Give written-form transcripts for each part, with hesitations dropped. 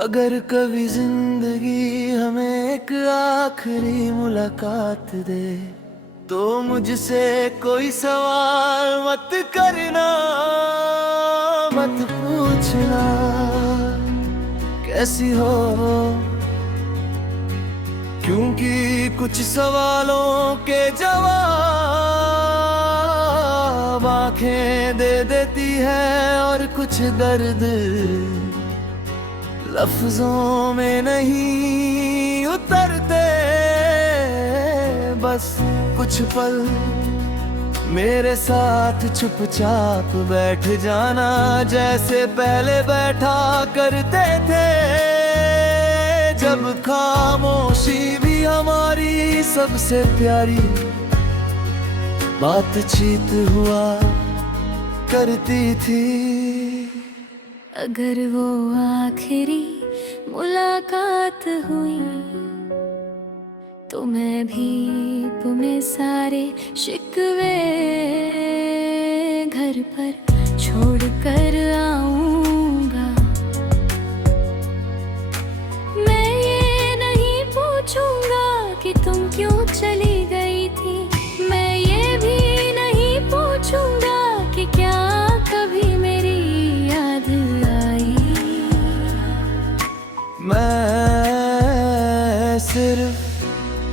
अगर कभी जिंदगी हमें एक आखिरी मुलाकात दे, तो मुझसे कोई सवाल मत करना, मत पूछना कैसी हो, क्योंकि कुछ सवालों के जवाब आंखें दे देती है और कुछ दर्द लफ्जों में नहीं उतरते। बस कुछ पल मेरे साथ चुपचाप बैठ जाना, जैसे पहले बैठा करते थे, जब खामोशी भी हमारी सबसे प्यारी बातचीत हुआ करती थी। अगर वो आखिरी मुलाकात हुई, तो मैं भी तुम्हें सारे शिकवे घर पर छोड़ कर आऊंगा। मैं ये नहीं पूछूंगा कि तुम क्यों चली गई थी, मैं ये भी नहीं पूछूंगा कि क्या कभी मेरी याद आई। मैं सिर्फ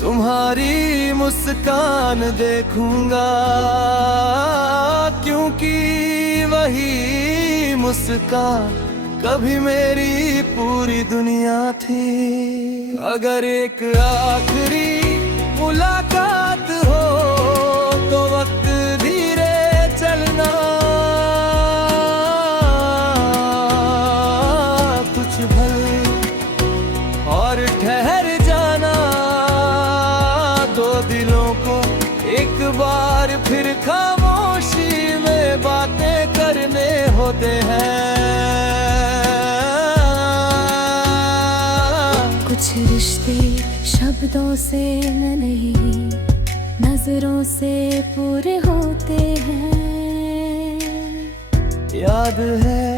तुम्हारी मुस्कान देखूंगा, क्योंकि वही मुस्कान कभी मेरी पूरी दुनिया थी। अगर एक आखिरी मुलाकात हो, तो वक्त धीरे चलना, कुछ भर और ठहर जाना, दो दिलों को एक बार फिर खामोशी में बातें करने होते हैं। कुछ रिश्ते शब्दों से नहीं, नजरों से पूरे होते हैं। याद है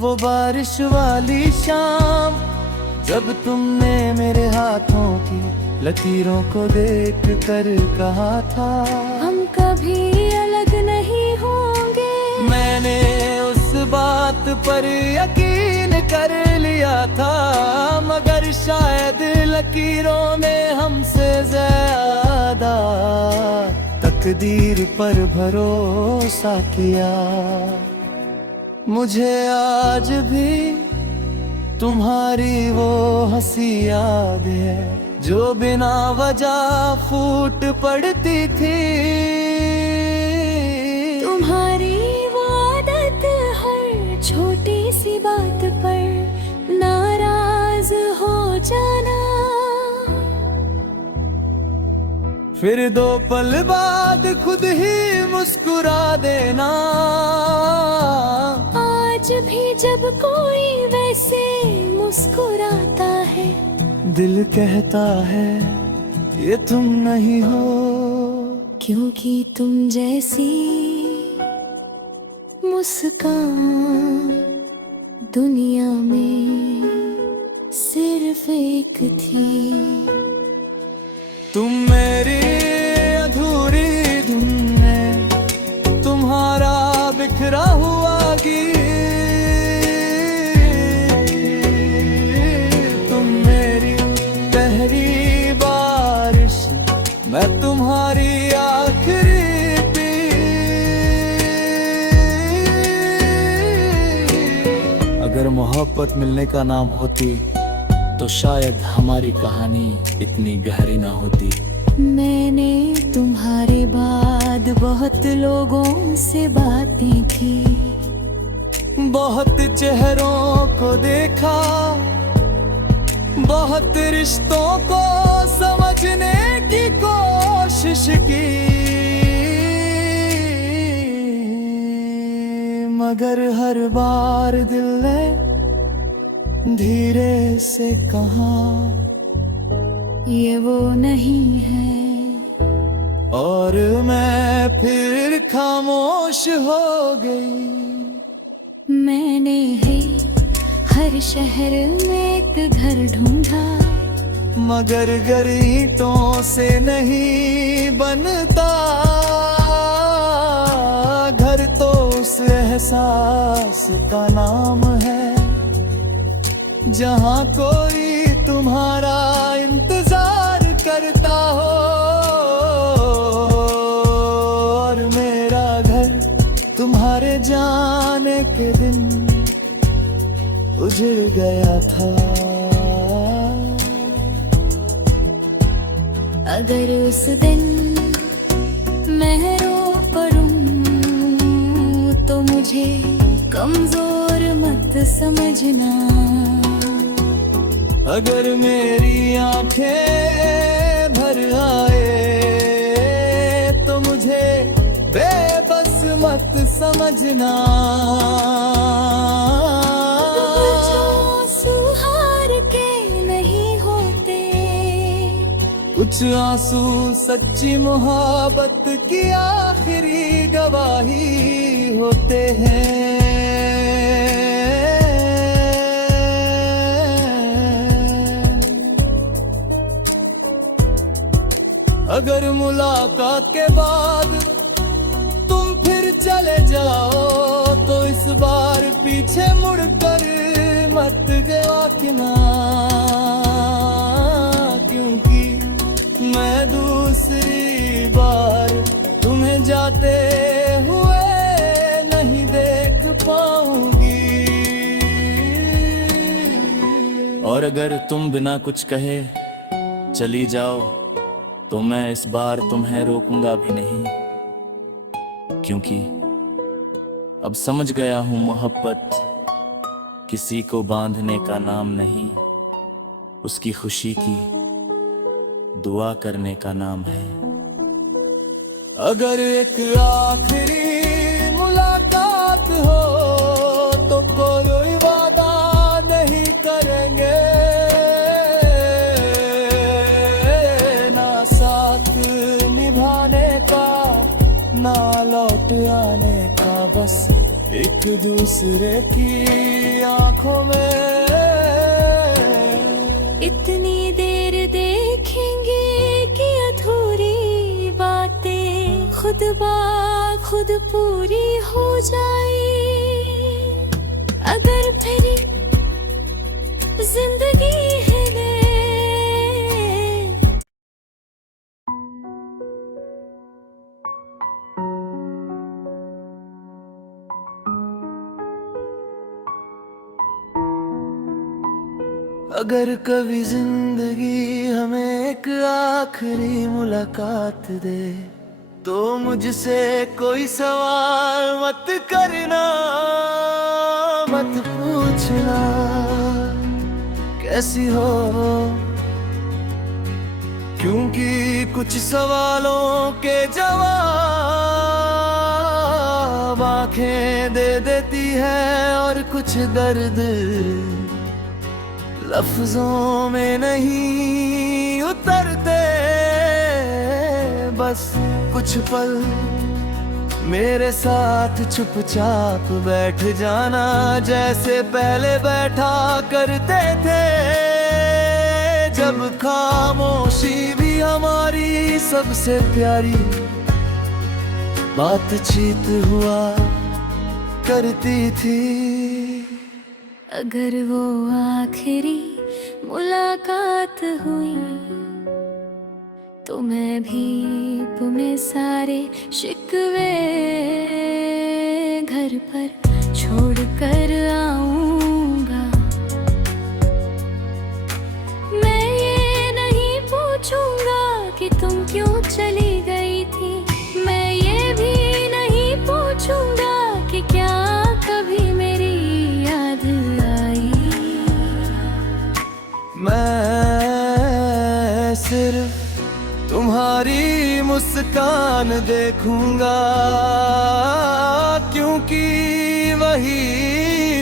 वो बारिश वाली शाम, जब तुमने मेरे हाथों की लकीरों को देख कर कहा था, हम कभी अलग नहीं होंगे। मैंने उस बात पर यकीन कर लिया था, मगर शायद लकीरों ने हमसे ज्यादा तकदीर पर भरोसा किया। मुझे आज भी तुम्हारी वो हंसी याद है, जो बिना वजह फूट पड़ती थी। तुम्हारी वो आदत हर छोटी सी बात पर नाराज हो जाना, फिर दो पल बाद खुद ही मुस्कुरा देना। आज भी जब कोई वैसे मुस्कुराता है, दिल कहता है ये तुम नहीं हो, क्योंकि तुम जैसी मुस्कान दुनिया में सिर्फ एक थी। तुम मेरी अधूरी धुन में तुम्हारा बिखरा हुआ गीत, तुम मेरी पहली बारिश, मैं तुम्हारी आखिरी पीर। अगर मोहब्बत मिलने का नाम होती, तो शायद हमारी कहानी इतनी गहरी ना होती। मैंने तुम्हारे बाद बहुत लोगों से बातें की, बहुत चेहरों को देखा, बहुत रिश्तों को समझने की कोशिश की, मगर हर बार दिल ने धीरे से कहा ये वो नहीं है। और मैं फिर खामोश हो गई। मैंने है हर हर शहर में एक घर ढूंढा, मगर घर ईंटों से नहीं बनता। घर तो उस एहसास का नाम है जहाँ कोई तुम्हारा इंतजार करता हो। और मेरा घर तुम्हारे जाने के दिन उजड़ गया था। अगर उस दिन मैं रो पड़ूं तो मुझे कमजोर मत समझना। अगर मेरी आंखें भर आए तो मुझे बेबस मत समझना। जो आंसू हार के नहीं होते, कुछ आंसू सच्ची मोहब्बत की आखिरी गवाही होते हैं। अगर मुलाकात के बाद तुम फिर चले जाओ तो इस बार पीछे मुड़कर मत देखना, क्योंकि मैं दूसरी बार तुम्हें जाते हुए नहीं देख पाऊंगी। और अगर तुम बिना कुछ कहे चली जाओ तो मैं इस बार तुम्हें रोकूंगा भी नहीं, क्योंकि अब समझ गया हूँ मोहब्बत किसी को बांधने का नाम नहीं, उसकी खुशी की दुआ करने का नाम है। अगर एक आखिरी मुलाकात हो तो कोई वादा नहीं करेंगे, ना साथ निभाने का ना लौट आने का, बस एक दूसरे की आंखों में इतनी देर देखेंगे कि अधूरी बातें खुद ब खुद पूरी हो जाए। अगर मेरी जिंदगी हिले अगर कभी जिंदगी हमें एक आखिरी मुलाकात दे तो मुझसे कोई सवाल मत करना, मत पूछना कैसी हो, क्योंकि कुछ सवालों के जवाब आंखें दे देती है और कुछ दर्द लफ्जों में नहीं उतरते। बस कुछ पल मेरे साथ चुपचाप बैठ जाना, जैसे पहले बैठा करते थे जब खामोशी भी हमारी सबसे प्यारी बातचीत हुआ करती थी। अगर वो आखिरी मुलाकात हुई तो मैं भी तुम्हें सारे शिकवे घर पर छोड़ कर आऊंगा। मैं ये नहीं पूछूंगा कि तुम क्यों चली गई थी, मैं ये भी नहीं पूछूंगा कि क्या कभी मेरी याद आई। मैं सिर्फ तुम्हारी मुस्कान देखूंगा, क्योंकि वही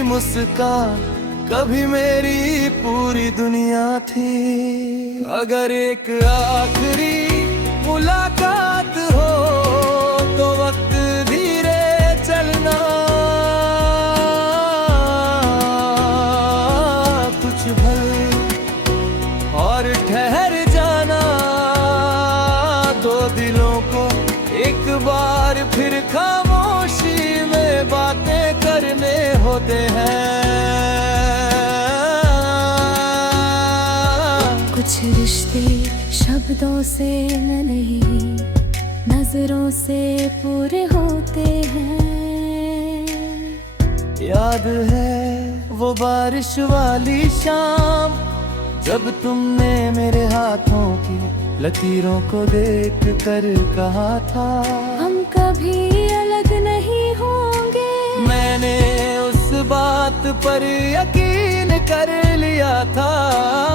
मुस्कान कभी मेरी पूरी दुनिया थी। अगर एक आखिरी मुलाकात हो तो वक्त धीरे चलना, बार फिर खामोशी में बातें करने होते हैं। कुछ रिश्ते शब्दों से नहीं, नजरों से पूरे होते हैं। याद है वो बारिश वाली शाम, जब तुमने मेरे हाथों की लकीरों को देख कर कहा था हम कभी अलग नहीं होंगे। मैंने उस बात पर यकीन कर लिया था,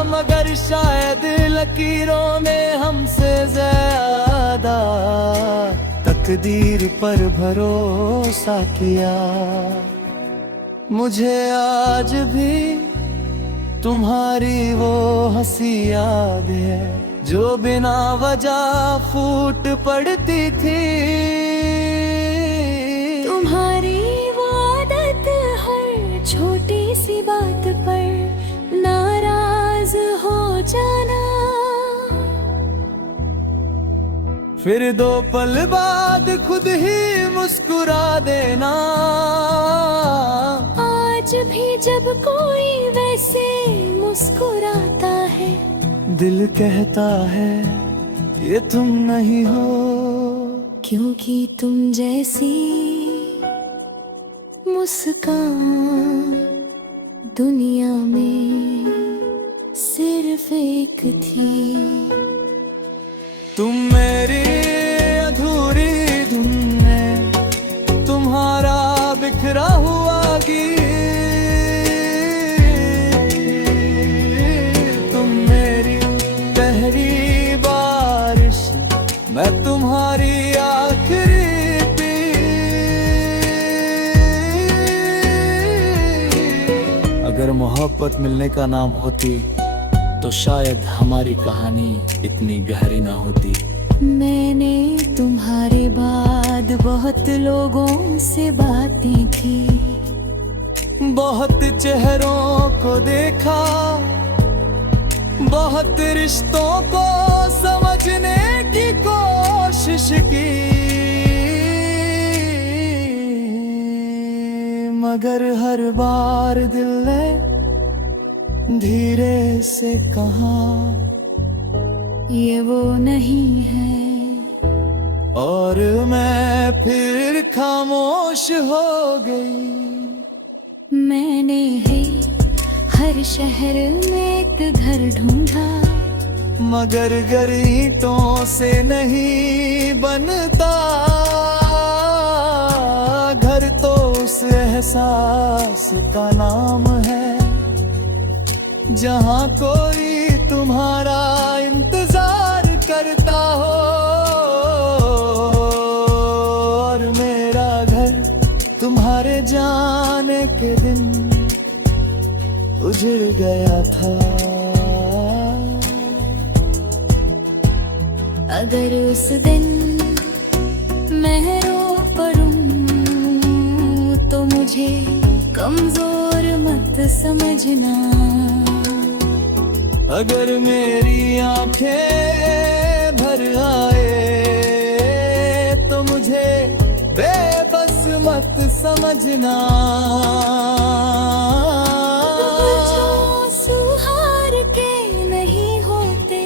मगर शायद लकीरों ने हमसे ज्यादा तकदीर पर भरोसा किया। मुझे आज भी तुम्हारी वो हंसी याद है, जो बिना वजह फूट पड़ती थी। तुम्हारी वो आदत हर छोटी सी बात पर नाराज हो जाना, फिर 2 पल बाद खुद ही मुस्कुरा देना। आज भी जब कोई वैसे मुस्कुराता है, दिल कहता है ये तुम नहीं हो, क्योंकि तुम जैसी मुस्कान दुनिया में सिर्फ एक थी। तुम मेरी अधूरी धुन में, तुम्हारा बिखरा हुआ गीत। तुम मेरी पहली बारिश, मैं तुम्हारी आखिरी पीर। अगर मोहब्बत मिलने का नाम होती तो शायद हमारी कहानी इतनी गहरी ना होती। मैंने तुम्हारे बाद बहुत लोगों से बातें की, बहुत चेहरों को देखा, बहुत रिश्तों को समझने की कोशिश की, मगर हर बार दिल ने धीरे से कहा ये वो नहीं है। और मैं फिर खामोश हो गई। मैंने है हर शहर में एक घर ढूंढा, मगर घर ईंटों से नहीं बनता। घर तो उस एहसास का नाम है, जहाँ कोई तुम्हारा इंतजार करता हो। और मेरा घर तुम्हारे जाने के दिन उजड़ गया था। अगर उस दिन मैं रो पड़ूं तो मुझे कमजोर मत समझना। अगर मेरी आंखें भर आए तो मुझे बेबस मत समझना। जो सुहार के नहीं होते,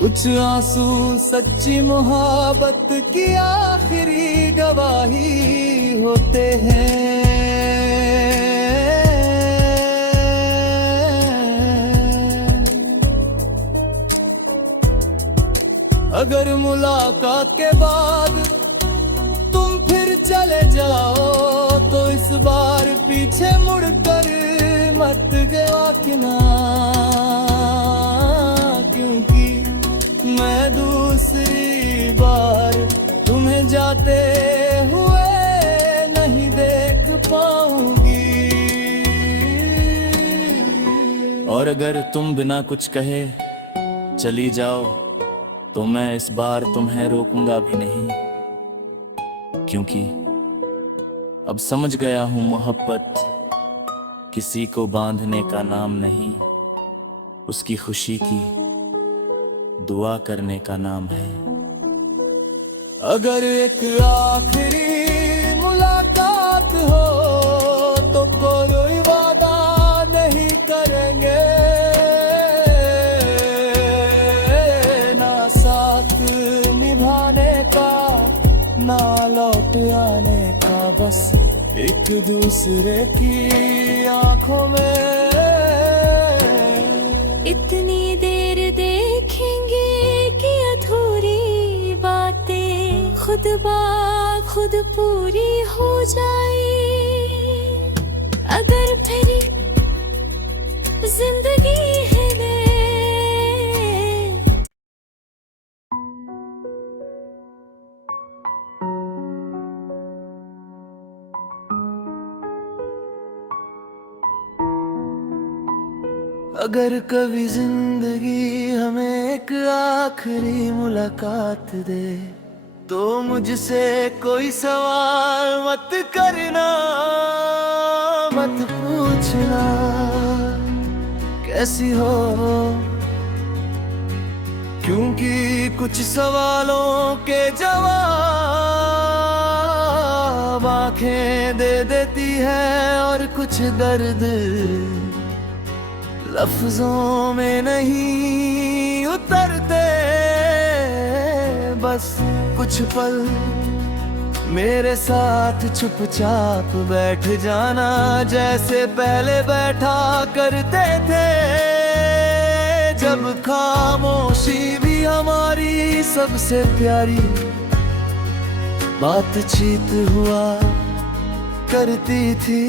कुछ आंसू सच्ची मोहब्बत की आखिरी गवाही होते हैं। अगर मुलाकात के बाद तुम फिर चले जाओ तो इस बार पीछे मुड़कर मत देखना, क्योंकि मैं दूसरी बार तुम्हें जाते हुए नहीं देख पाऊंगी। और अगर तुम बिना कुछ कहे चली जाओ तो मैं इस बार तुम्हें रोकूंगा भी नहीं, क्योंकि अब समझ गया हूं मोहब्बत किसी को बांधने का नाम नहीं, उसकी खुशी की दुआ करने का नाम है। अगर एक आखिरी मुलाकात हो तो कोई वादा नहीं करेंगे, ना साथ निभाने का ना लौट आने का, बस एक दूसरे की आंखों में इतनी देर देखेंगे कि अधूरी बातें खुद ब खुद पूरी हो जाए। अगर मेरी जिंदगी हिले अगर कभी जिंदगी हमें एक आखिरी मुलाकात दे तो मुझसे कोई सवाल मत करना, मत पूछना कैसी हो, क्योंकि कुछ सवालों के जवाब आंखें दे देती है और कुछ दर्द लफ्जों में नहीं उतरते। बस कुछ पल मेरे साथ चुपचाप बैठ जाना, जैसे पहले बैठा करते थे जब खामोशी भी हमारी सबसे प्यारी बातचीत हुआ करती थी।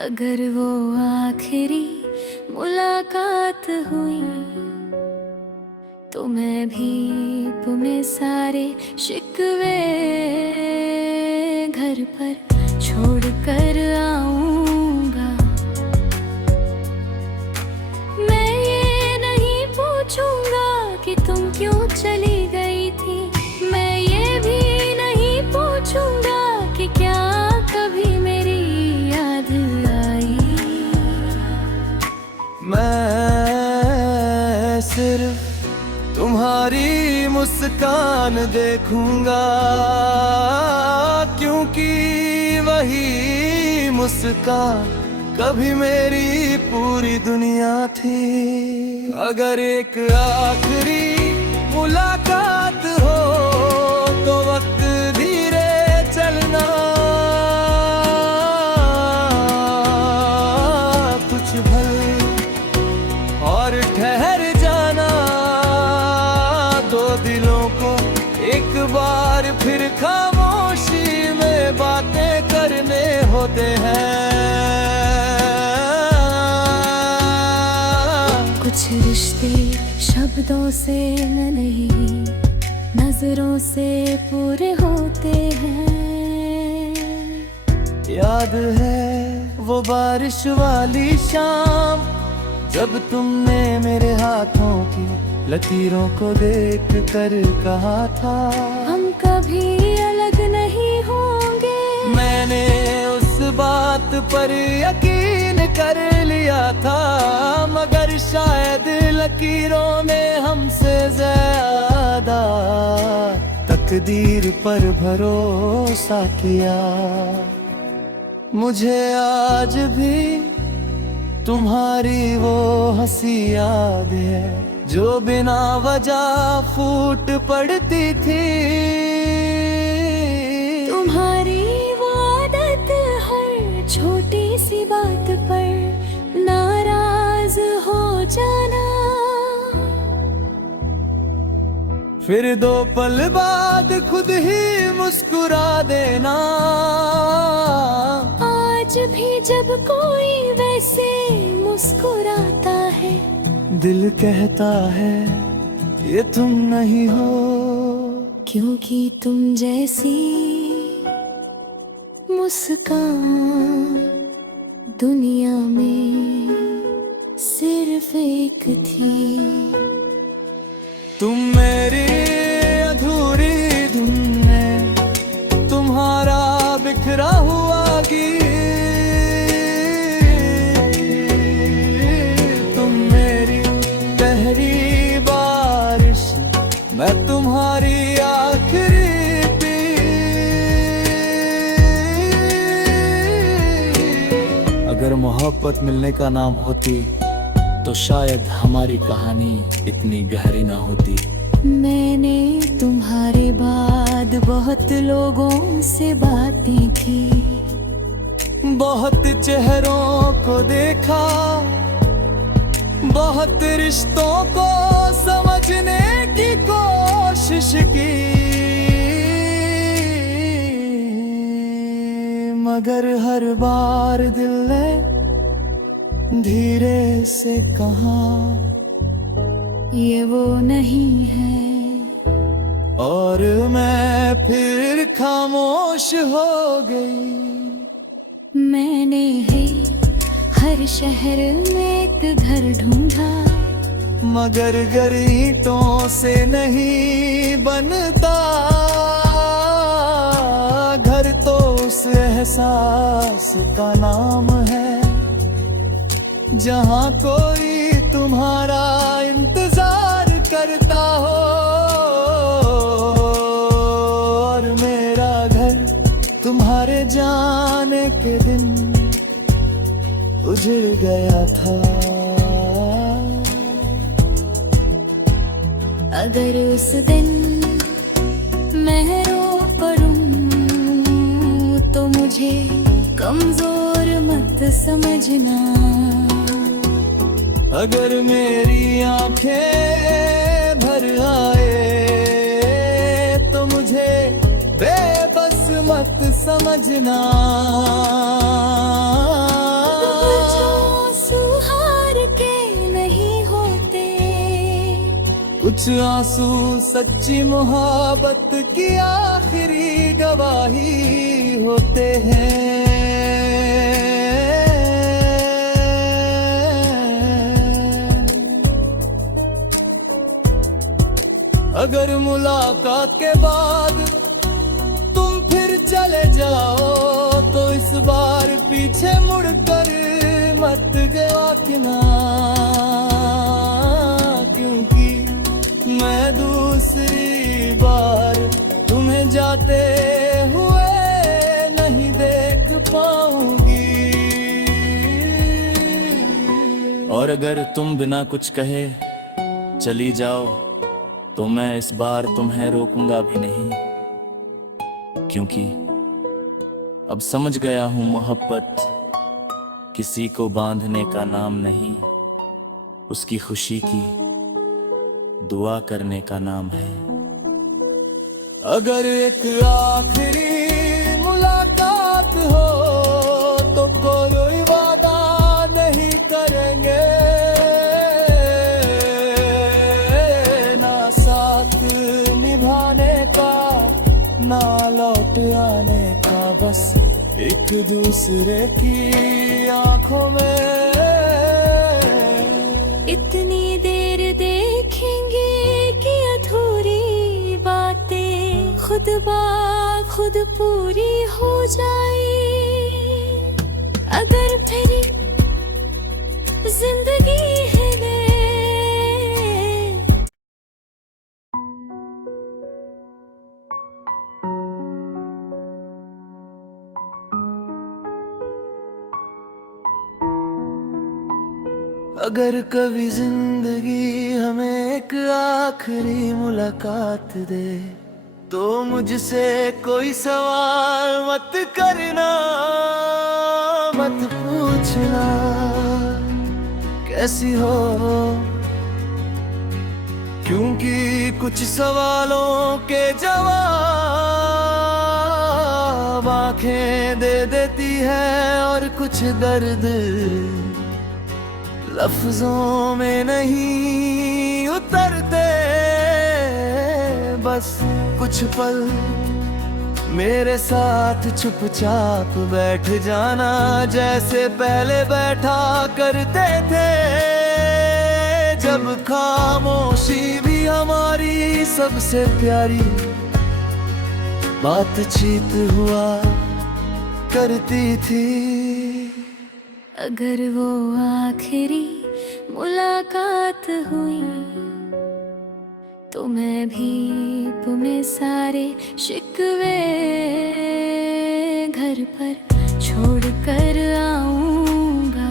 अगर वो आखिरी मुलाकात हुई तो मैं भी तुम्हें सारे शिकवे घर पर छोड़ कर आऊंगा। मैं ये नहीं पूछूंगा कि तुम क्यों चली गई थी, मैं ये भी नहीं पूछूंगा कि क्या कभी मेरी याद आई। मैं सिर्फ तुम्हारी मुस्कान देखूंगा, क्योंकि वही मुस्कान कभी मेरी पूरी दुनिया थी। अगर एक आखिरी मुलाकात हो तो वक्त धीरे चलना, कुछ भल और ठहर जाना, दो दिलों को एक बार फिर खामोशी में बातें करने होते हैं। कुछ रिश्ते शब्दों से नहीं नजरों से पूरे होते हैं। याद है वो बारिश वाली शाम जब तुमने मेरे हाथों की लकीरों को देख कर कहा था हम कभी अलग नहीं होंगे। मैंने उस बात पर यकीन कर लिया था, मगर शायद लकीरों ने हमसे ज्यादा तकदीर पर भरोसा किया। मुझे आज भी तुम्हारी वो हंसी याद है जो बिना वजह फूट पड़ती थी। तुम्हारी वो आदत हर छोटी सी बात पर नाराज हो जाना, फिर दो पल बाद खुद ही मुस्कुरा देना। आज भी जब कोई वैसे मुस्कुराता है दिल कहता है ये तुम नहीं हो, क्योंकि तुम जैसी मुस्कान दुनिया में सिर्फ एक थी। तुम मेरी अधूरी धुन में तुम्हारा बिखरा हुआ गीत, तुम मेरी पहली बारिश, मैं तुम्हारी आग मोहब्बत मिलने का नाम होती तो शायद हमारी कहानी इतनी गहरी ना होती। मैंने तुम्हारे बाद बहुत लोगों से बातें की, बहुत चेहरों को देखा, बहुत रिश्तों को समझने की कोशिश की, मगर हर बार दिल ने धीरे से कहा ये वो नहीं है। और मैं फिर खामोश हो गई। मैंने है हर शहर में एक घर ढूंढा, मगर घर ईंटों से नहीं बनता, घर तो उस एहसास का नाम है जहाँ कोई तुम्हारा इंतजार करता हो। और मेरा घर तुम्हारे जाने के दिन उजड़ गया था। अगर उस दिन मैं रो पड़ूं तो मुझे कमजोर मत समझना। अगर मेरी आंखें भर आए तो मुझे बेबस मत समझना। जो आंसू हार के नहीं होते, कुछ आंसू सच्ची मोहब्बत की आखिरी गवाही होते हैं। अगर मुलाकात के बाद तुम फिर चले जाओ तो इस बार पीछे मुड़कर मत देखना, क्योंकि मैं दूसरी बार तुम्हें जाते हुए नहीं देख पाऊंगी। और अगर तुम बिना कुछ कहे चली जाओ तो मैं इस बार तुम्हें रोकूंगा भी नहीं, क्योंकि अब समझ गया हूं मोहब्बत किसी को बांधने का नाम नहीं, उसकी खुशी की दुआ करने का नाम है। अगर एक आखिरी मुलाकात हो तो कोई वादा नहीं करेंगे, ना लौट आने का, बस एक दूसरे की आंखों में इतनी देर देखेंगे कि अधूरी बातें खुद ब खुद पूरी हो जाए। अगर मेरी जिंदगी है अगर कभी जिंदगी हमें एक आखिरी मुलाकात दे तो मुझसे कोई सवाल मत करना, मत पूछना कैसी हो, क्योंकि कुछ सवालों के जवाब आंखें दे देती है और कुछ दर्द लफ्जों में नहीं उतरते। बस कुछ पल मेरे साथ चुपचाप बैठ जाना, जैसे पहले बैठा करते थे जब खामोशी भी हमारी सबसे प्यारी बातचीत हुआ करती थी। अगर वो आखिरी मुलाकात हुई तो मैं भी तुम्हें सारे शिकवे घर पर छोड़ कर आऊंगा।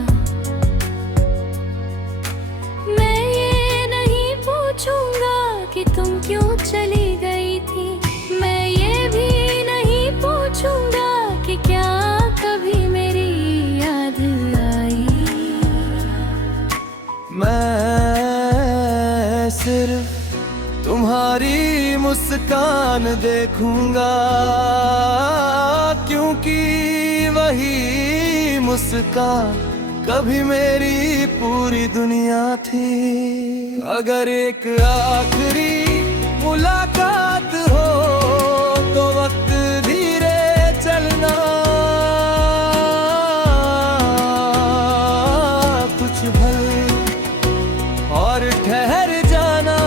सिर्फ तुम्हारी मुस्कान देखूंगा, क्योंकि वही मुस्कान कभी मेरी पूरी दुनिया थी। अगर एक आखिरी मुलाकात हो तो वक्त धीरे चलना, कुछ भर और ठहर जाना,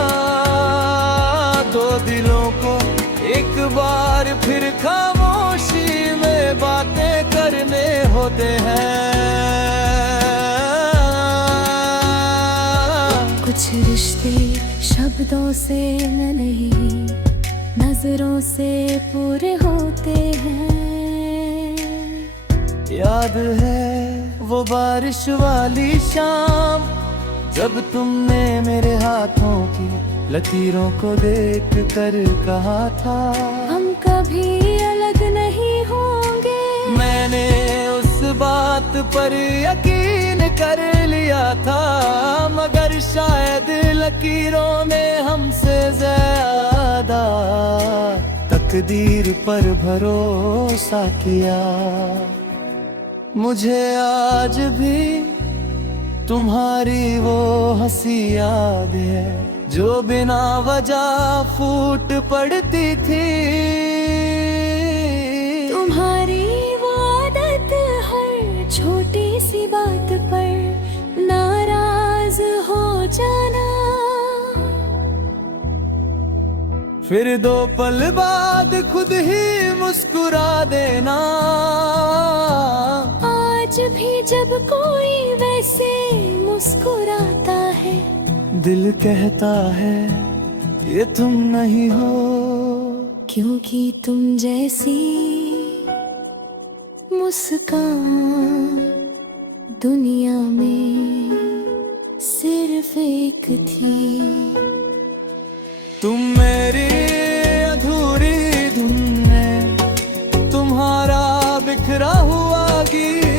दो दिलों को एक बार फिर खामोशी में बातें करने होते हैं। कुछ रिश्ते शब्दों से नहीं, नजरों से पूरे होते हैं। याद है वो बारिश वाली शाम, जब तुमने मेरे हाथों की लकीरों को देख कर कहा था, हम कभी अलग नहीं होंगे। मैंने उस बात पर यकीन कर लिया था, मगर शायद लकीरों ने हमसे ज्यादा तकदीर पर भरोसा किया। मुझे आज भी तुम्हारी वो हंसी याद है, जो बिना वजह फूट पड़ती थी। तुम्हारी वो आदत हर छोटी सी बात पर नाराज हो जाना, फिर दो पल बाद खुद ही मुस्कुरा देना। आज भी जब कोई वैसे मुस्कुराता है, दिल कहता है ये तुम नहीं हो, क्योंकि तुम जैसी मुस्कान दुनिया में सिर्फ एक थी। तुम मेरी अधूरी धुन में तुम्हारा बिखरा हुआ गीत,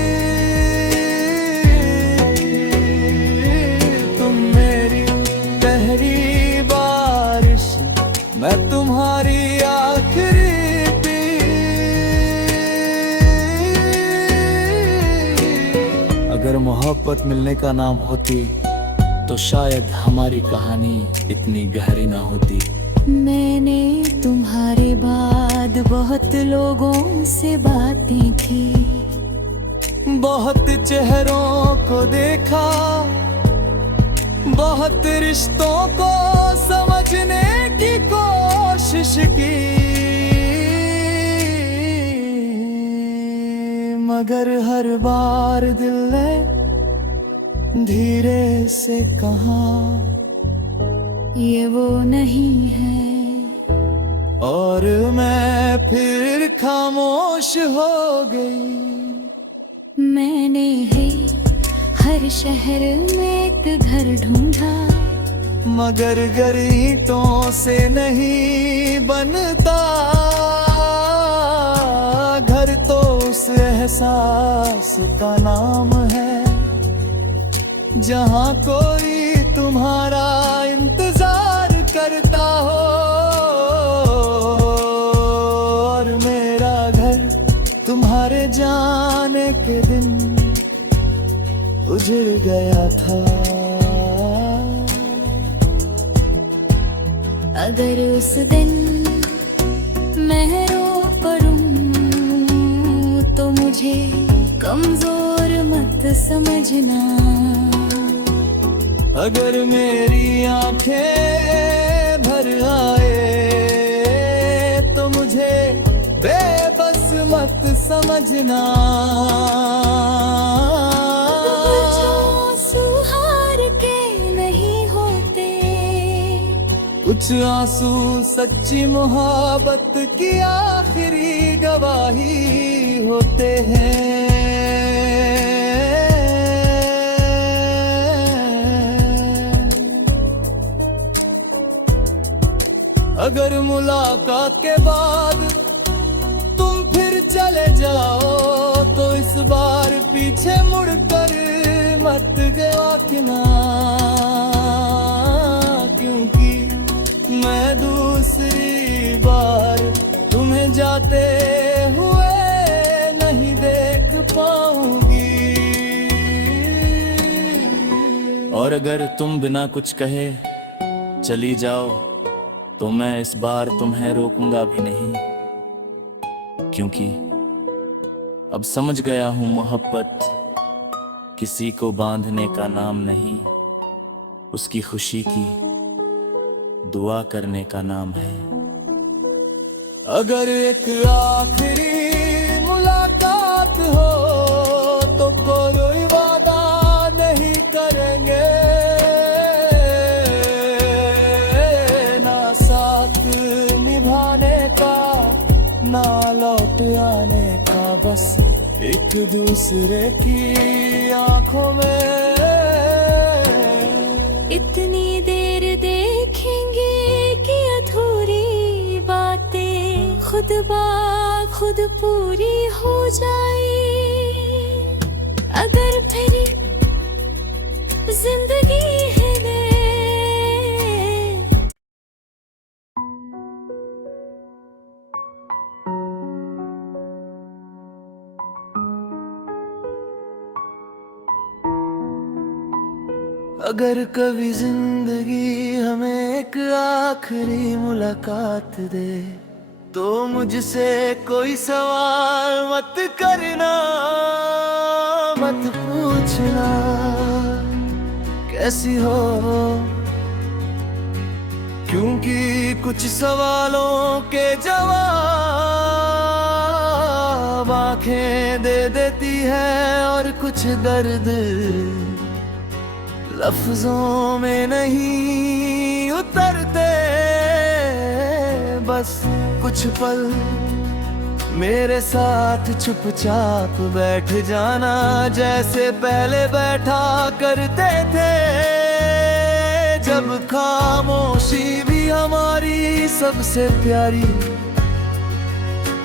तुम मेरी पहली बारिश, मैं तुम्हारी आखिरी पीर। अगर मोहब्बत मिलने का नाम होती तो शायद हमारी कहानी इतनी गहरी ना होती। मैंने तुम्हारे बाद बहुत लोगों से बातें की, बहुत चेहरों को देखा, बहुत रिश्तों को समझने की कोशिश की, मगर हर बार दिल ने धीरे से कहा ये वो नहीं है। और मैं फिर खामोश हो गई। मैंने है हर शहर में एक घर ढूंढा, मगर घर ईंटों से नहीं बनता, घर तो उस एहसास का नाम है, जहाँ कोई तुम्हारा इंतजार करता हो। और मेरा घर तुम्हारे जाने के दिन उजड़ गया था। अगर उस दिन मैं रो पड़ूं तो मुझे कमजोर मत समझना। अगर मेरी आंखें भर आए तो मुझे बेबस मत समझना। जो आंसू हार के नहीं होते, कुछ आंसू सच्ची मोहब्बत की आखिरी गवाही होते हैं। अगर मुलाकात के बाद तुम फिर चले जाओ तो इस बार पीछे मुड़कर मत देखना, क्योंकि और अगर तुम बिना कुछ कहे चली जाओ तो मैं इस बार तुम्हें रोकूंगा भी नहीं, क्योंकि अब समझ गया हूं मोहब्बत किसी को बांधने का नाम नहीं, उसकी खुशी की दुआ करने का नाम है। अगर एक आखिरी मुलाकात हो तो कोई वादा नहीं करेंगे, ना साथ निभाने का ना लौट आने का, बस एक दूसरे की आंखों में इतनी देर देखेंगे कि अधूरी बातें खुद ब खुद पूरी हो जाए। अगर मेरी जिंदगी हिले अगर कभी जिंदगी हमें एक आखिरी मुलाकात दे तो मुझसे कोई सवाल मत करना, मत पूछना कैसी हो, क्योंकि कुछ सवालों के जवाब आंखें दे देती है और कुछ दर्द लफ्जों में नहीं उतरते। बस कुछ पल मेरे साथ चुपचाप बैठ जाना, जैसे पहले बैठा करते थे जब खामोशी भी हमारी सबसे प्यारी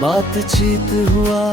बातचीत हुआ